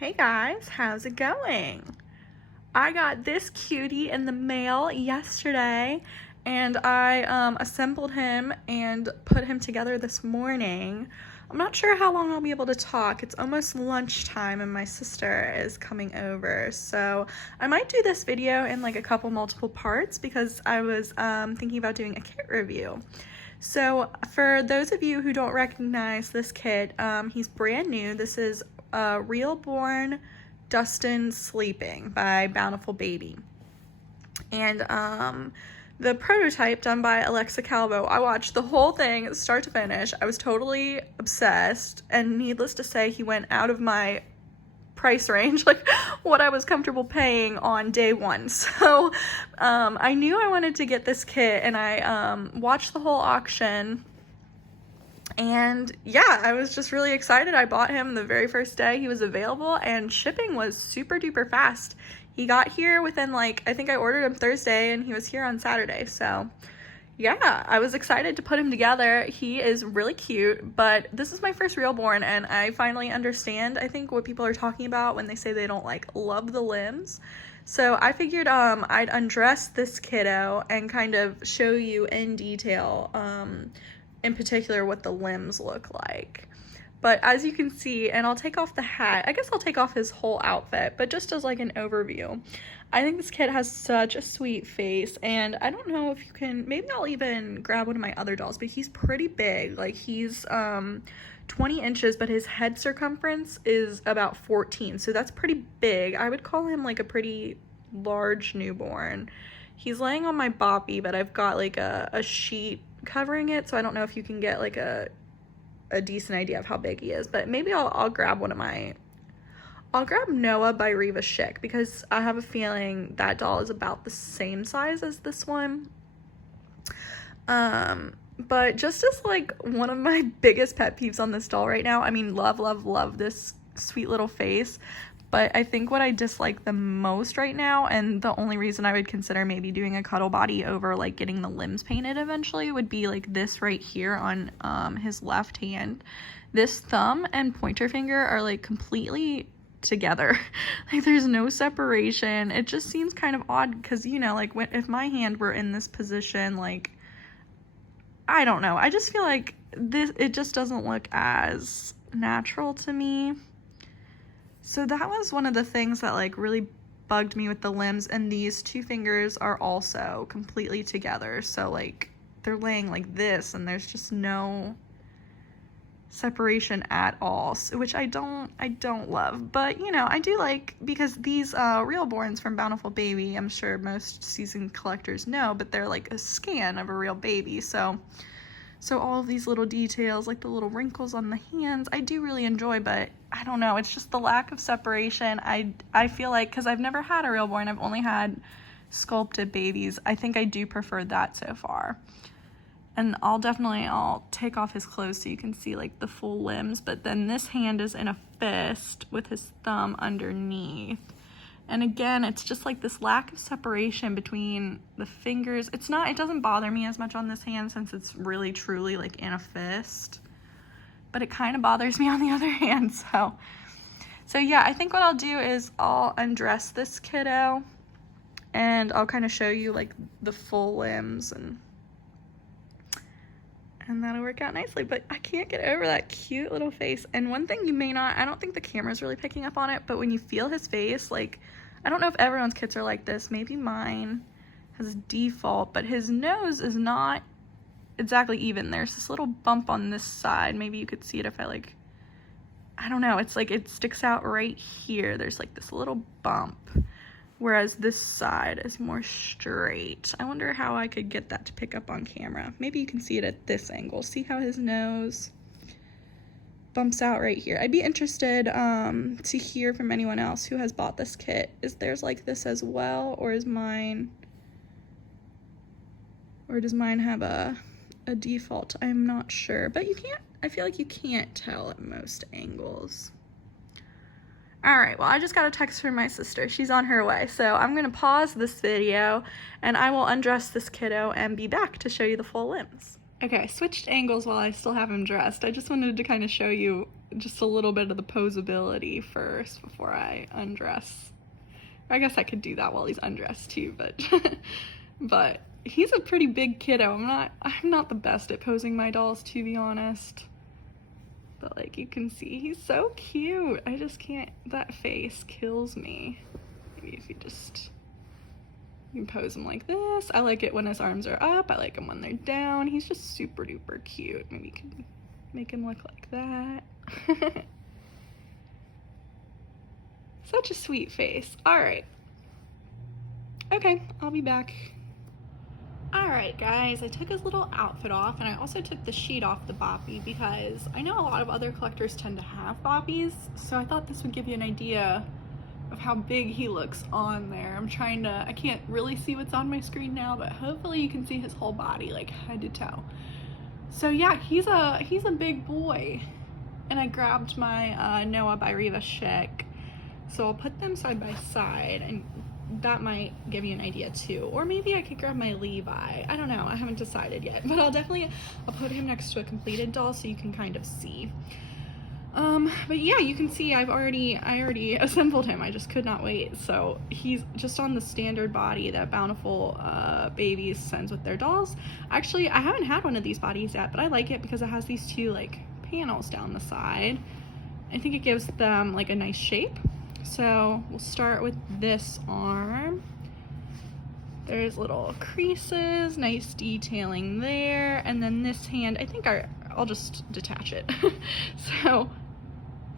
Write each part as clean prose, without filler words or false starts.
Hey guys, how's it going? I got this cutie in the mail yesterday and I assembled him and put him together this morning. I'm not sure how long I'll be able to talk. It's almost lunchtime and my sister is coming over. So I might do this video in like a couple multiple parts because I was thinking about doing a kit review. So for those of you who don't recognize this kit, he's brand new. This is Realborn Dustin Sleeping by Bountiful Baby. And the prototype done by Alexa Calvo, I watched the whole thing start to finish. I was totally obsessed, and needless to say, he went out of my price range, like what I was comfortable paying on day one. So I knew I wanted to get this kit, and I watched the whole auction. And yeah, I was just really excited. I bought him the very first day he was available, and shipping was super duper fast. He got here within like, I think I ordered him Thursday and he was here on Saturday. So yeah, I was excited to put him together. He is really cute, but this is my first Realborn and I finally understand, I think, what people are talking about when they say they don't like love the limbs. So I figured I'd undress this kiddo and kind of show you in detail in particular what the limbs look like. But as you can see, and I'll take off the hat, I guess I'll take off his whole outfit, but just as like an overview, I think this kid has such a sweet face, and I don't know if you can, maybe I'll even grab one of my other dolls, but he's pretty big. Like he's 20 inches, but his head circumference is about 14, so that's pretty big. I would call him like a pretty large newborn. He's laying on my boppy, but I've got like a sheet covering it, so I don't know if you can get like a decent idea of how big he is, but maybe I'll grab one of my, I'll grab Noah by Reva Schick, because I have a feeling that doll is about the same size as this one. But just as like one of my biggest pet peeves on this doll right now, I mean, love this sweet little face, but I think what I dislike the most right now, and the only reason I would consider maybe doing a cuddle body over like getting the limbs painted eventually, would be like this right here on his left hand. This thumb and pointer finger are like completely together. Like there's no separation. It just seems kind of odd because, you know, like if my hand were in this position, like, I don't know. I just feel like it just doesn't look as natural to me. So that was one of the things that like really bugged me with the limbs, and these two fingers are also completely together. So like they're laying like this and there's just no separation at all, which I don't love. But you know, I do like, because these Realborns from Bountiful Baby, I'm sure most seasoned collectors know, but they're like a scan of a real baby. So all of these little details, like the little wrinkles on the hands, I do really enjoy, but I don't know, it's just the lack of separation. I feel like, because I've never had a Realborn, I've only had sculpted babies, I think I do prefer that so far. And I'll take off his clothes so you can see like the full limbs, but then this hand is in a fist with his thumb underneath. And again, it's just like this lack of separation between the fingers. It doesn't bother me as much on this hand since it's really truly like in a fist, but it kind of bothers me on the other hand. So yeah, I think what I'll do is I'll undress this kiddo and I'll kind of show you like the full limbs, and that'll work out nicely. But I can't get over that cute little face. And one thing you may not, I don't think the camera's really picking up on it, but when you feel his face, like, I don't know if everyone's kits are like this, maybe mine has default, but his nose is not exactly even. There's this little bump on this side. Maybe you could see it if I don't know, it's like it sticks out right here. There's like this little bump, whereas this side is more straight. I wonder how I could get that to pick up on camera. Maybe you can see it at this angle. See how his nose bumps out right here. I'd be interested to hear from anyone else who has bought this kit. Is theirs like this as well, or does mine have a default? I'm not sure, but I feel like you can't tell at most angles. All right, well, I just got a text from my sister. She's on her way, so I'm gonna pause this video and I will undress this kiddo and be back to show you the full limbs. Okay, I switched angles while I still have him dressed. I just wanted to kind of show you just a little bit of the Poseability first before I undress. I guess I could do that while he's undressed too, but but he's a pretty big kiddo. I'm not the best at posing my dolls, to be honest. But like you can see, he's so cute. I just can't, that face kills me. Maybe if you can pose him like this. I like it when his arms are up. I like him when they're down. He's just super duper cute. Maybe you can make him look like that. Such a sweet face. All right. Okay, I'll be back. All right, guys, I took his little outfit off, and I also took the sheet off the boppy because I know a lot of other collectors tend to have boppies, so I thought this would give you an idea of how big he looks on there. I can't really see what's on my screen now, but hopefully you can see his whole body, like head to toe. So yeah, he's a big boy. And I grabbed my Noah by Reva Schick. So I'll put them side by side, and that might give you an idea too. Or maybe I could grab my Levi. I don't know, I haven't decided yet, but I'll put him next to a completed doll so you can kind of see. But yeah, you can see I already assembled him. I just could not wait. So he's just on the standard body that Bountiful Baby sends with their dolls. Actually, I haven't had one of these bodies yet, but I like it because it has these two like panels down the side. I think it gives them like a nice shape. So we'll start with this arm. There's little creases, nice detailing there, and then this hand, I think I'll just detach it. So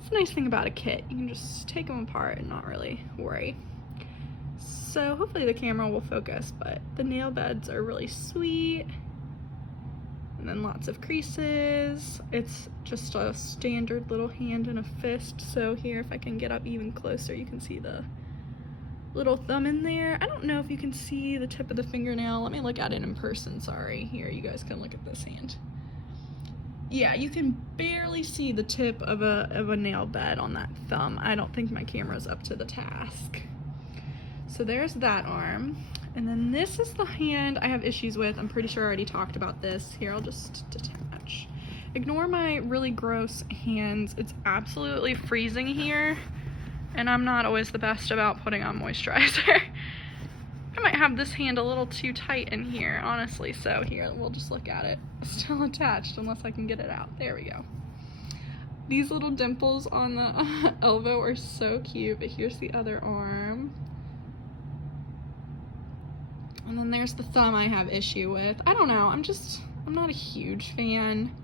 it's a nice thing about a kit. You can just take them apart and not really worry. So hopefully the camera will focus, but the nail beds are really sweet. And then lots of creases. It's just a standard little hand and a fist. So here, if I can get up even closer, you can see the little thumb in there. I don't know if you can see the tip of the fingernail. Let me look at it in person, sorry. Here, you guys can look at this hand. Yeah, you can barely see the tip of a nail bed on that thumb. I don't think my camera's up to the task. So there's that arm. And then this is the hand I have issues with. I'm pretty sure I already talked about this. Here, I'll just detach. Ignore my really gross hands. It's absolutely freezing here, and I'm not always the best about putting on moisturizer. I might have this hand a little too tight in here, honestly. So here, we'll just look at it. It's still attached unless I can get it out. There we go. These little dimples on the elbow are so cute, but here's the other arm. And then there's the thumb I have issue with. I don't know, I'm not a huge fan.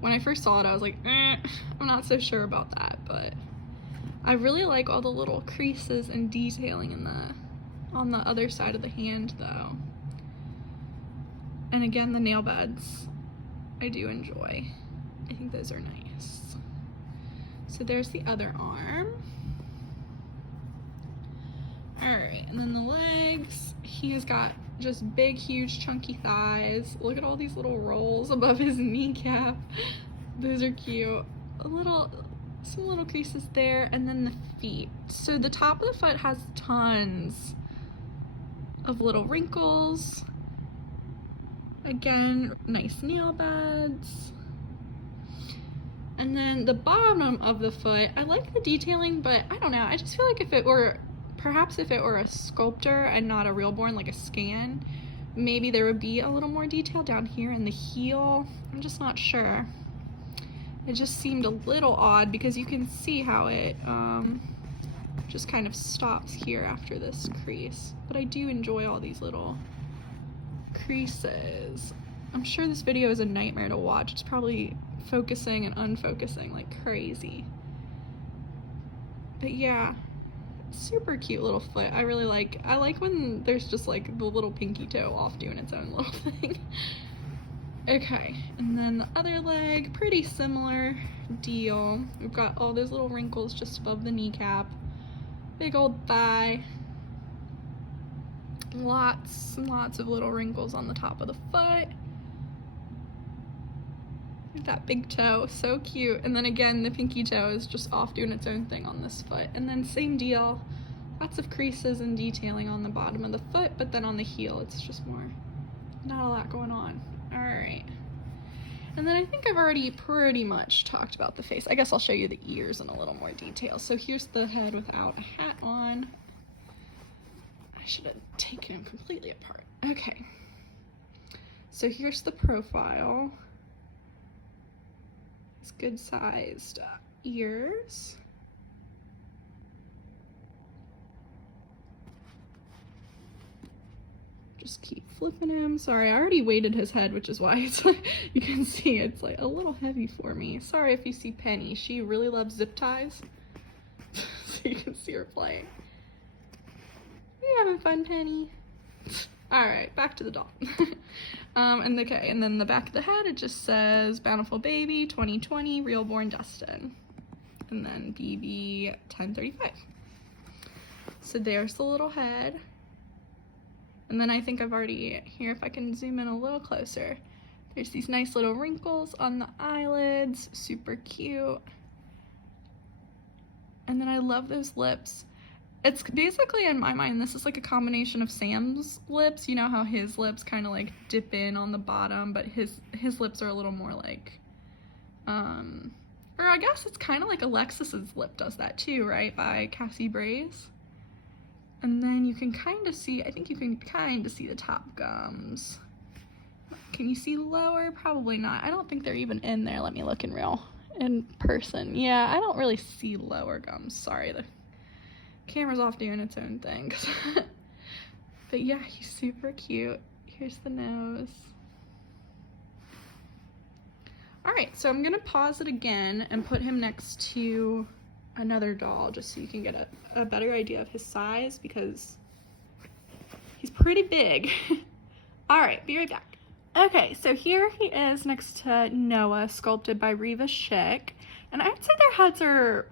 When I first saw it, I was like, I'm not so sure about that, but I really like all the little creases and detailing on the other side of the hand though. And again, the nail beds, I do enjoy. I think those are nice. So there's the other arm. Alright, and then the legs, he has got just big, huge, chunky thighs. Look at all these little rolls above his kneecap. Those are cute. Some little creases there, and then the feet. So the top of the foot has tons of little wrinkles. Again, nice nail beds. And then the bottom of the foot, I like the detailing, but I don't know, I just feel like perhaps if it were a sculptor and not a Realborn, like a scan, maybe there would be a little more detail down here in the heel. I'm just not sure. It just seemed a little odd because you can see how it just kind of stops here after this crease. But I do enjoy all these little creases. I'm sure this video is a nightmare to watch. It's probably focusing and unfocusing like crazy. But yeah. Super cute little foot. I like when there's just like the little pinky toe off doing its own little thing. Okay, and then the other leg, pretty similar deal. We've got all those little wrinkles just above the kneecap. Big old thigh. Lots and lots of little wrinkles on the top of the foot. That big toe, so cute. And then again, the pinky toe is just off doing its own thing on this foot. And then same deal, lots of creases and detailing on the bottom of the foot, but then on the heel, it's just more, not a lot going on. All right. And then I think I've already pretty much talked about the face. I guess I'll show you the ears in a little more detail. So here's the head without a hat on. I should have taken him completely apart. Okay. So here's the profile. It's good sized ears. Just keep flipping him. Sorry, I already weighted his head, which is why it's like, you can see it's like a little heavy for me. Sorry if you see Penny. She really loves zip ties. So you can see her playing. You having fun, Penny? All right, back to the doll. And then the back of the head, it just says Bountiful Baby 2020 Realborn Dustin. And then BB 1035. So there's the little head. And then I think I've already, here if I can zoom in a little closer, there's these nice little wrinkles on the eyelids, super cute. And then I love those lips. It's basically, in my mind, this is like a combination of Sam's lips. You know how his lips kind of like dip in on the bottom, but his lips are a little more like, or I guess it's kind of like Alexis's lip does that too, right? By Cassie Braze. And then you can kind of see, I think you can kind of see the top gums. Can you see lower? Probably not. I don't think they're even in there. Let me look in person. Yeah, I don't really see lower gums. Sorry, the camera's off doing its own thing. But yeah, he's super cute. Here's the nose. All right, so I'm gonna pause it again and put him next to another doll just so you can get a better idea of his size, because he's pretty big. All right, be right back. Okay, so here he is next to Noah, sculpted by Reva Schick, and I'd say their heads are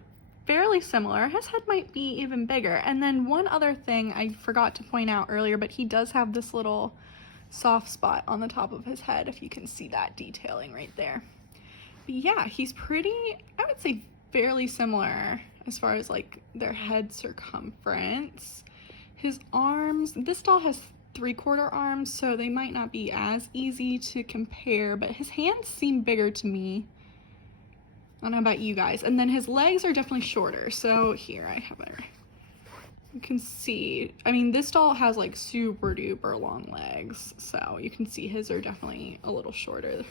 fairly similar. His head might be even bigger. And then one other thing I forgot to point out earlier, but he does have this little soft spot on the top of his head, if you can see that detailing right there. But yeah, he's pretty, I would say, fairly similar as far as like their head circumference. His arms, this doll has 3/4 arms, so they might not be as easy to compare, but his hands seem bigger to me. I don't know about you guys. And then his legs are definitely shorter. So here, I have it. You can see, I mean, this doll has like super duper long legs, so you can see his are definitely a little shorter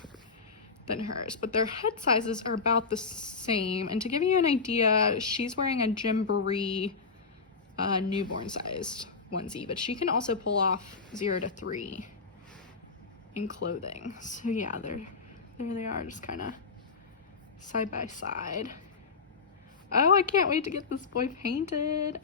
than hers, but their head sizes are about the same. And to give you an idea, she's wearing a Gymboree newborn sized onesie, but she can also pull off 0 to 3 in clothing. So yeah, there they are, just kind of side by side. Oh, I can't wait to get this boy painted.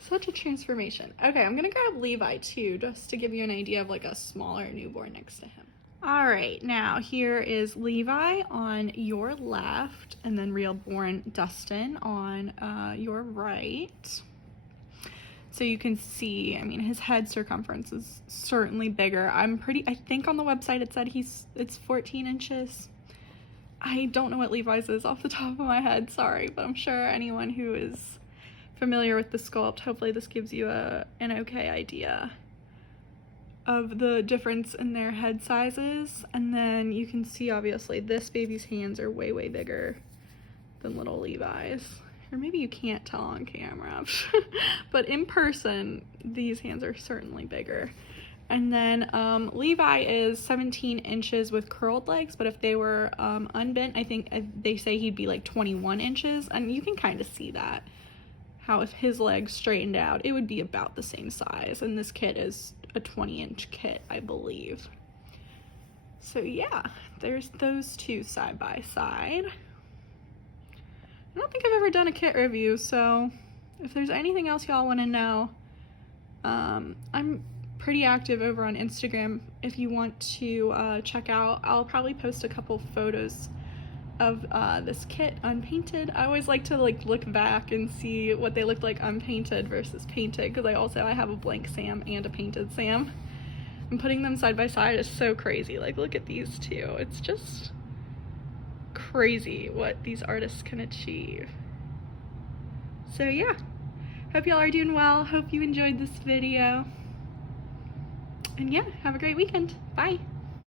Such a transformation. Okay, I'm gonna grab Levi too, just to give you an idea of like a smaller newborn next to him. All right, now here is Levi on your left, and then Realborn Dustin on your right. So you can see, I mean, his head circumference is certainly bigger. I think on the website it said it's 14 inches. I don't know what Levi's is off the top of my head, sorry, but I'm sure anyone who is familiar with the sculpt, hopefully this gives you an okay idea of the difference in their head sizes. And then you can see, obviously, this baby's hands are way, way bigger than little Levi's. Or maybe you can't tell on camera, but in person, these hands are certainly bigger. And then Levi is 17 inches with curled legs, but if they were unbent, I think they say he'd be like 21 inches. And you can kind of see that, how if his legs straightened out, it would be about the same size. And this kit is a 20-inch kit, I believe. So yeah, there's those two side by side. I don't think I've ever done a kit review, so if there's anything else y'all want to know, I'm pretty active over on Instagram. If you want to check out, I'll probably post a couple photos of this kit unpainted. I always like to look back and see what they looked like unpainted versus painted, because I have a blank Sam and a painted Sam, and putting them side by side is so crazy. Like, look at these two. It's just crazy what these artists can achieve. So yeah, hope y'all are doing well. Hope you enjoyed this video, and yeah, have a great weekend. Bye.